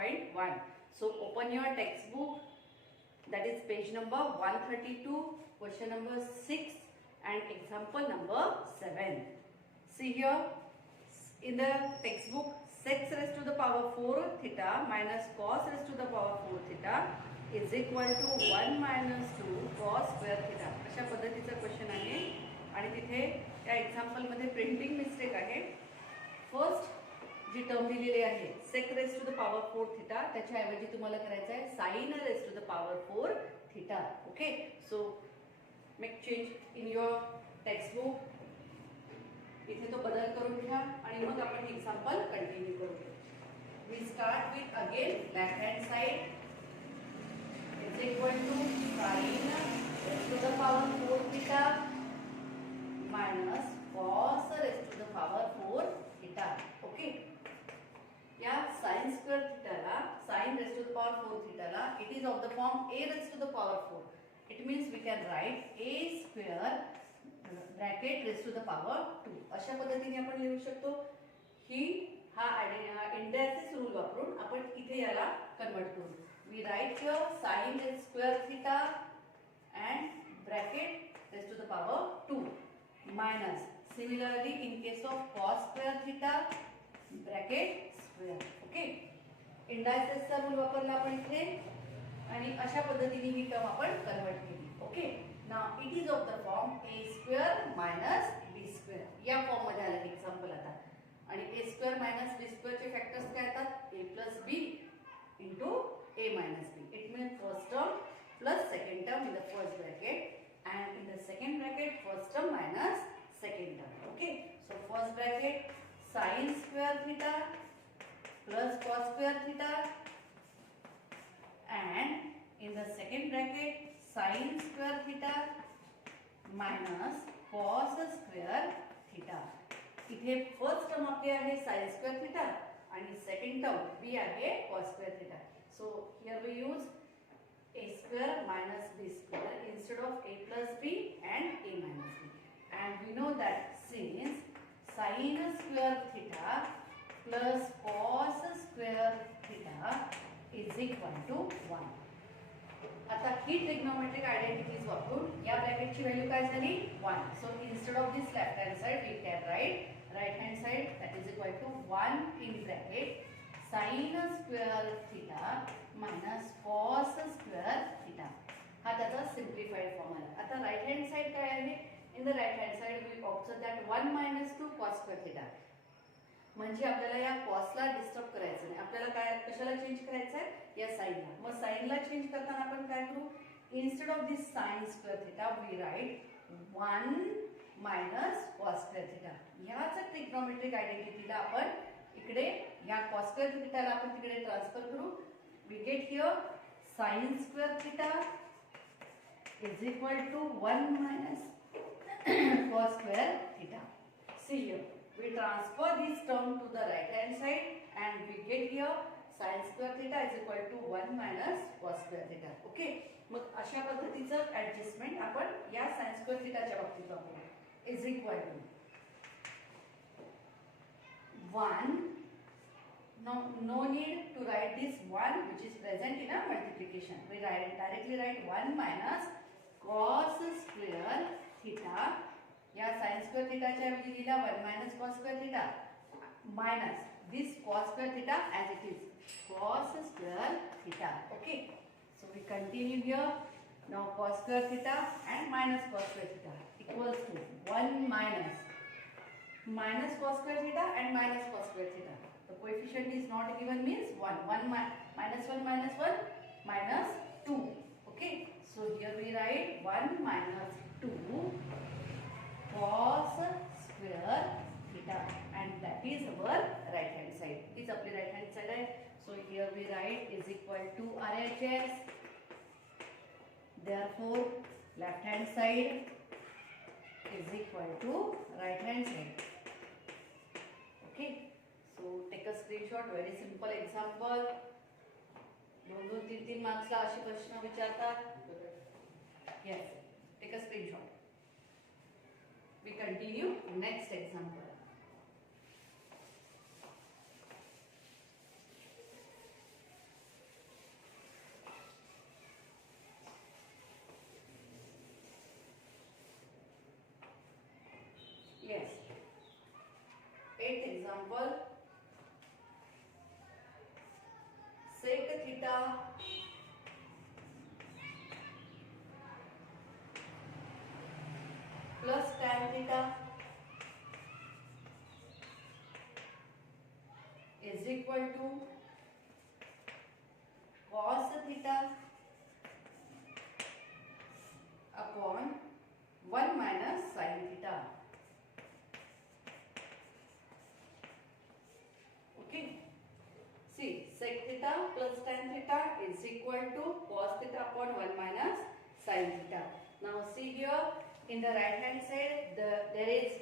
6.1. So open your textbook, that is page number 132, question number 6 and example number 7. See here, in the textbook, sec raised to the power 4 theta minus cos raised to the power 4 theta is equal to 1 minus 2 cos square theta. अशा पद्धतीचा question आहे आणि तिथे या example मध्ये printing mistake आहे. First जी term दिलेली आहे sec raise to the power 4 theta, त्याच्याऐवजी तुम्हाला करायचं आहे sine raise to the power 4 theta. Okay, so make change in your textbook. इथे तो बदल करून घ्या आणि मग आपण एक्झाम्पल कंटिन्यू करू. We start with again left hand side is equal to sine raise to the power 4 theta minus cos raise to the power 4 theta. Okay, या sin स्क्वेअर थीटाला sin raise to the power 4 थीटाला it is of the form a raise to the power 4. It means we can write a square bracket raise to the power 2. अशा पद्धतीने आपण लिहू शकतो. हा इंटरसेस rule वापरून आपण इथे याला कन्वर्ट करू. We write here sin square theta and bracket raise to the power 2 minus similarly in case of cos square theta bracket square. Okay, इंडायसेसचा रूल वापरला आपण इथे आणि अशा पद्धतीने ही टर्म आपण कन्वर्ट केली. Okay, now it is of the form a square minus b square. या फॉर्म मध्ये आलं एक्झाम्पल आता. आणि a square minus b square चे फॅक्टर्स काय येतात? a plus b into a minus b. It means first term plus second term in the first bracket and in the second bracket first term minus second term. Okay, so first bracket sin square theta plus cos square theta and in the second bracket sin square theta minus cos square theta. इथे first term आपली आहे sin square theta आणि second term b आहे cos square theta. So here we use a square minus b square instead of a plus b and a minus b. And we know that since sin square theta plus cos square theta is equal to 1. आता ही trigonometric identities वापरून या ब्रॅकेटची value काय झाली? 1. So instead of this left hand side we can right hand side that is equal to 1 in bracket sin square theta minus cos square theta. हा त्याचा simplified form आला. आता right hand side काय आहे? In the right hand side we observe that 1 minus 2 cos square theta. म्हणजे आपल्याला या कॉसला disturb करायचं नाही. आपल्याला काय कशाला चेंज करायचं आहे? या साइनला. मग साइनला चेंज करताना आपण काय करू? Instead of this sin square theta we write 1 minus cos square theta. ह्याच ट्रिग्नोमेट्रिक आयडेंटिटीला आपण इकडे या cos स्क्वेअर थीटाला आपण तिकडे ट्रान्सफर करू. We get here sin square theta is equal to 1 minus cos square theta. See here we transfer this term to the right hand side and we get here sin square theta is equal to 1 minus cos square theta. Okay, मग अशा पद्धतीचं adjustment आपण या sin square theta च्या बाबतीत वापरू. is equal to 1. No need to write this 1 which is present in a multiplication. We directly write 1 minus cos square theta. या sin square theta च्या ऐवजी लिहिला 1 minus cos square theta minus this cos square theta as it is cos square theta. Okay, so we continue here. Now cos square theta and minus cos square theta equals to 1 minus cos square theta and minus cos square theta. The coefficient is not given means 1. 1 minus 1 minus 1 minus 2. Okay, so here we write 1 minus 2 cos square theta and that is our right hand side. It is आपली right hand side आहे. So here we write is equal to RHS. Therefore left hand side is equal to right hand side. Okay, so take a screenshot. Very simple example. 2 3 मार्क्सला असे प्रश्न विचारतात. Yes, take a screenshot. We continue next example. equal to cos theta upon 1 minus sin theta. Okay. See, sec theta plus tan theta is equal to cos theta upon 1 minus sin theta. Now see here, in the right hand side there is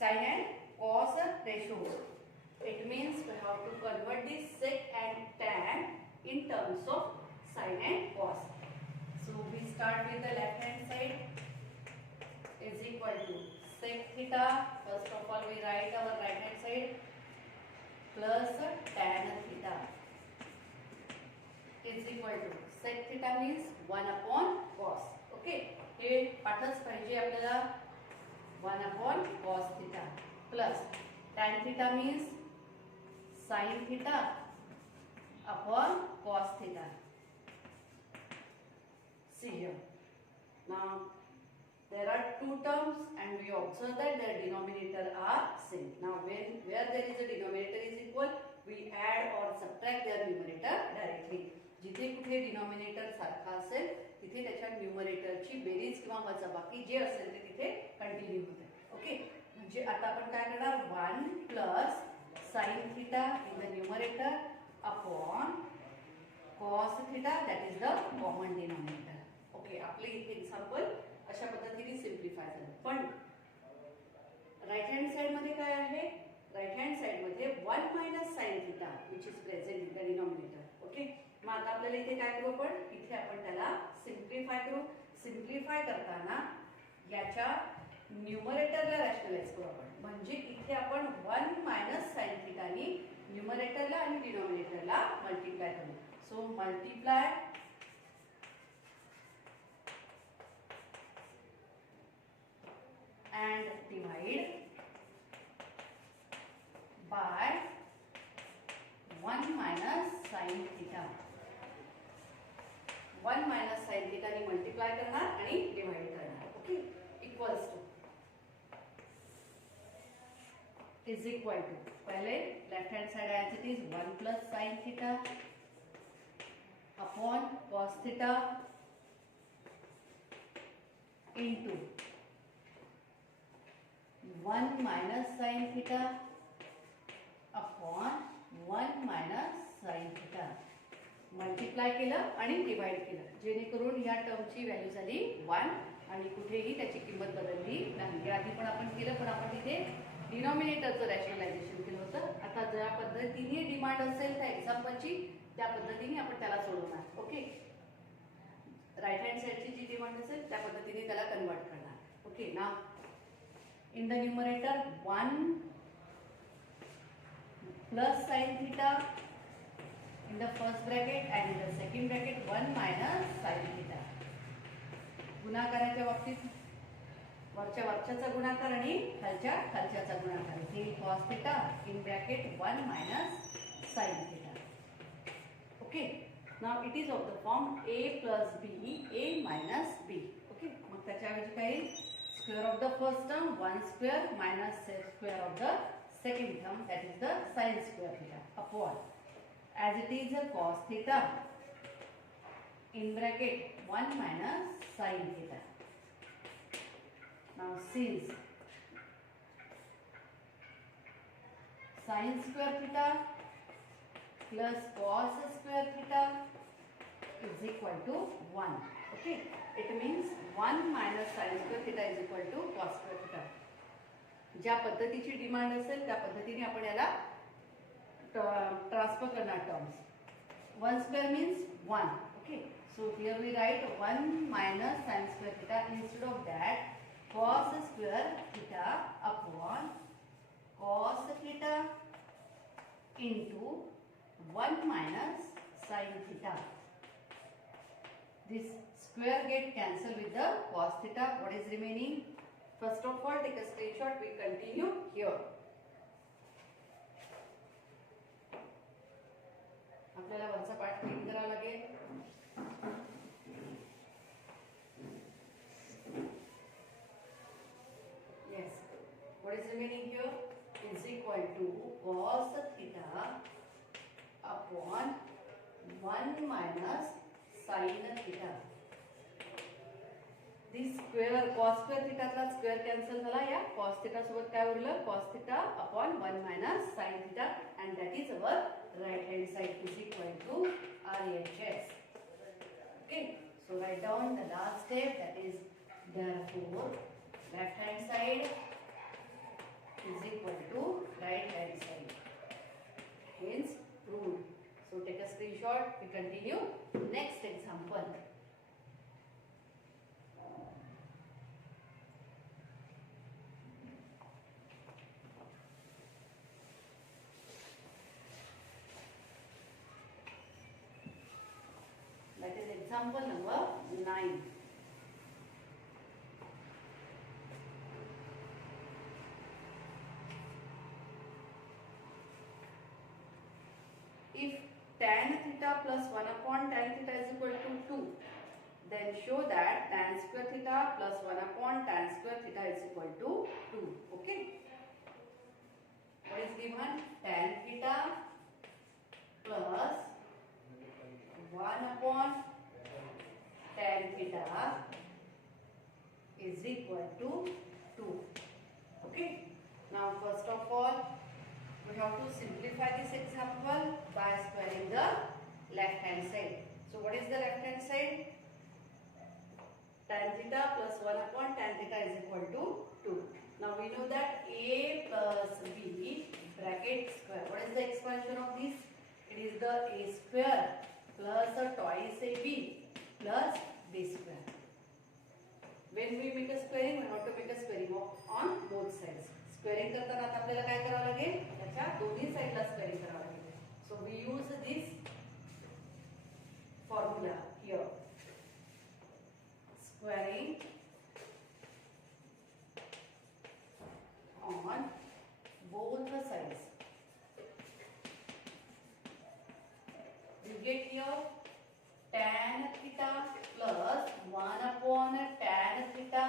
sin and cos ratios. It means we have to convert this sec and tan in terms of sin and cos. So we start with the left hand side is equal to sec theta. First of all we write our right hand side plus tan theta is equal to sec theta means 1 upon cos. Okay, हे पाठच पाहिजे आपल्याला 1 upon cos theta plus tan theta means sin theta upon cos theta. See here. Now there are two terms and we observe that their denominator are same. Now where there is a denominator is equal, we add or subtract their numerator directly. जिथे कुठे denominator सारखा असेल तिथे त्याच्या न्यूमरेटरची berries किंवा वजाबाकी जे असेल ते तिथे कंटिन्यू होते. ओके, म्हणजे आता आपण काय करणार 1 plus sin theta in the numerator upon cos theta, that is the common denominator. Okay, आपले इथे एक्झाम्पल अशा पद्धतीने सिम्प्लिफाय झालं. पण राइट हँड साइड मध्ये काय आहे, राइट हँड साइड मध्ये 1 minus sin theta which is present in the denominator. Okay, मग आता आपल्याला इथे काय करू, आपण इथे आपण त्याला सिम्प्लिफाय करू. सिम्प्लिफाय करताना याच्या न्यूमरेटरला रॅशनलाइज करू आपण. म्हणजे इथे आपण 1 minus sin theta नी न्यूमरेटरला आणि डिनॉमिनेटरला मल्टिप्लाय करू. सो multiply and divide by 1 minus sin theta. 1 minus sin theta नी मल्टिप्लाय करणार आणि डिवाइड करणार. Okay, equals to is equal to, पहले left hand side as it is 1 plus sin theta upon cos theta into 1 minus sin theta upon 1 minus sin theta. Multiply केलं आणि divide केलं, जेणेकरून या टर्मची व्हॅल्यू झाली 1 आणि कुठेही त्याची किंमत बदलली नाही. हे आधी पण आपण केलं, पण आपण तिथे डिनॉमिनेटरचं रॅशनलायझेशन केलं होतं. आता ज्या पद्धतीने डिमांड असेल त्या एक्झाम्पलची त्या पद्धतीने आपण त्याला सोडवणार. ओके, राइट हँड साइडची जी डिमांड असेल त्या पद्धतीने त्याला कन्वर्ट करणार. ओके, ना in the numerator 1 plus sin theta in the first bracket and in the second bracket 1 minus sin theta. गुणाकाराच्या बाबतीत वरच्या वरच्याचा गुणाकार आणि खालच्या खालच्याचा गुणाकार. इथे cos theta in bracket 1 minus sin theta. Okay, now it is of the form a plus b, a minus b. Okay, मग त्याच्याऐवजी काय, square of the first term 1 square minus square of the second term, that is the sin square theta upon, as it is a cos theta in bracket 1 minus sin theta. Now since sin square theta plus cos square theta is equal to 1. Okay, it means 1 minus sin square theta is equal to cos square theta. ज्या पद्धतीची demand असेल त्या पद्धतीने आपण याला transfer करणार terms. 1 square means 1. Okay, so here we write 1 minus sin square theta. Instead of that, cos square theta upon cos theta into 1 minus sin theta. This square get cancelled with the cos theta. What is remaining? First of all, take a screenshot. We continue here. आपल्याला वरचा part clean करावा लागेल. Yes. What is remaining here? Is equal to cos theta upon 1 minus sin theta. This square cos square theta चा square cancel झाला. या cos theta सोबत काय उरलं? cos theta upon 1 minus sin theta, and that is our right hand side is equal to RHS. Okay, so write down the last step, that is therefore left hand side is equal to right hand side. Hence proved. So take a screenshot. We continue next example. That is example number 9. If tan theta plus 1 upon tan theta is equal to 2, then show that tan square theta plus 1 upon tan square theta is equal to 2. Okay. What is given? Tan theta plus 1 upon tan theta is equal to 2. Okay. Now first of all, we have to simplify this example by squaring the left hand side. So what is the left hand side? Tan theta plus 1 upon tan theta is equal to 2. Now we know that a plus b bracket square. What is the expansion of this? It is the a square plus a twice ab plus b square. When we make a squaring, we have to make a squaring on both sides. Squaring करताना आता आपल्याला काय करावं लागेल? त्याच्या दोन्ही साइडला squaring करावं लागेल. So we use this formula here. Squaring on both the sides. You get here tan theta plus 1 upon tan theta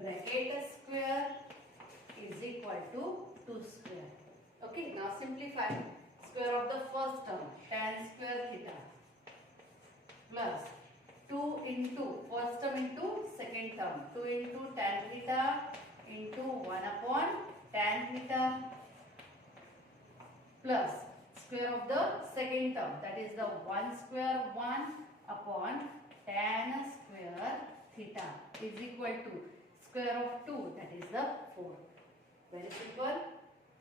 bracket square is equal to 2 square. Okay, now simplify. Square of the first term, tan square theta plus 2 into first term into second term, 2 into tan theta into 1 upon tan theta plus square of the second term, that is the 1 square 1 upon tan square theta is equal to square of 2, that is the 4. Very simple.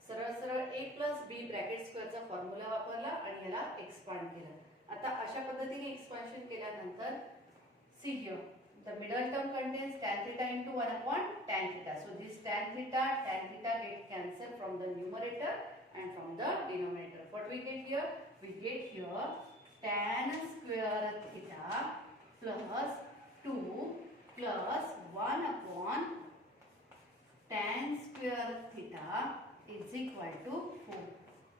सरळ सरळ a plus b ब्रॅकेट स्क्वेअरचा formula वापरला आणि याला expand केलं. आता अशा पद्धतीने एक्सपान्शन केल्यानंतर see here the middle term contains tan theta into 1 upon tan theta. So this tan theta get cancelled from the numerator and from the denominator. What we get here? We get here tan square theta plus 2 plus 1 upon tan square theta is equal to 4.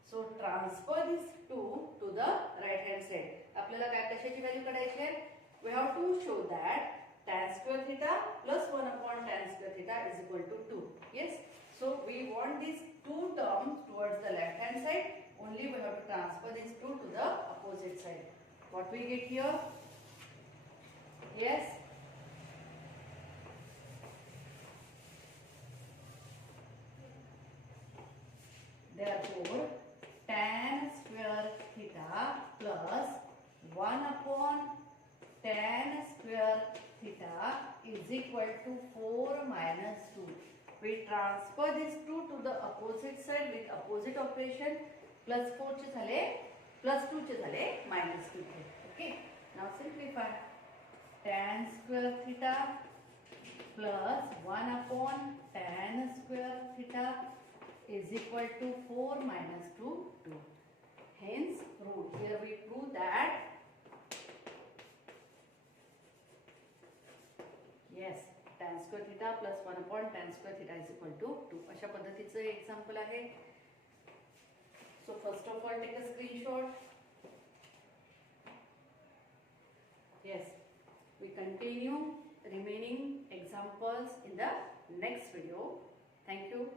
So transfer this 2 to the right hand side. आपल्याला काय कशाची value काढायची आहे? We have to show that tan square theta plus 1 upon tan square theta is equal to 2. Yes. So we want these two terms towards the left hand side. Only we have to transfer these two to the opposite side. What we get here? Yes. Therefore, tan square theta plus 1 upon tan square theta is equal to 4 minus 2. We transfer this 2 to the opposite side with opposite operation. Plus 4 चे झाले plus 2 चे झाले minus 2 चे. Okay. Now simplify. Tan square theta plus 1 upon tan square theta is equal to 4 minus 2, 2. Hence, prove. Here we prove that yes, tan square theta plus 1 upon tan square theta is equal to 2. अशा पद्धतीचं example आहे. So first of all, take a screenshot. Yes, we continue remaining examples in the next video. Thank you.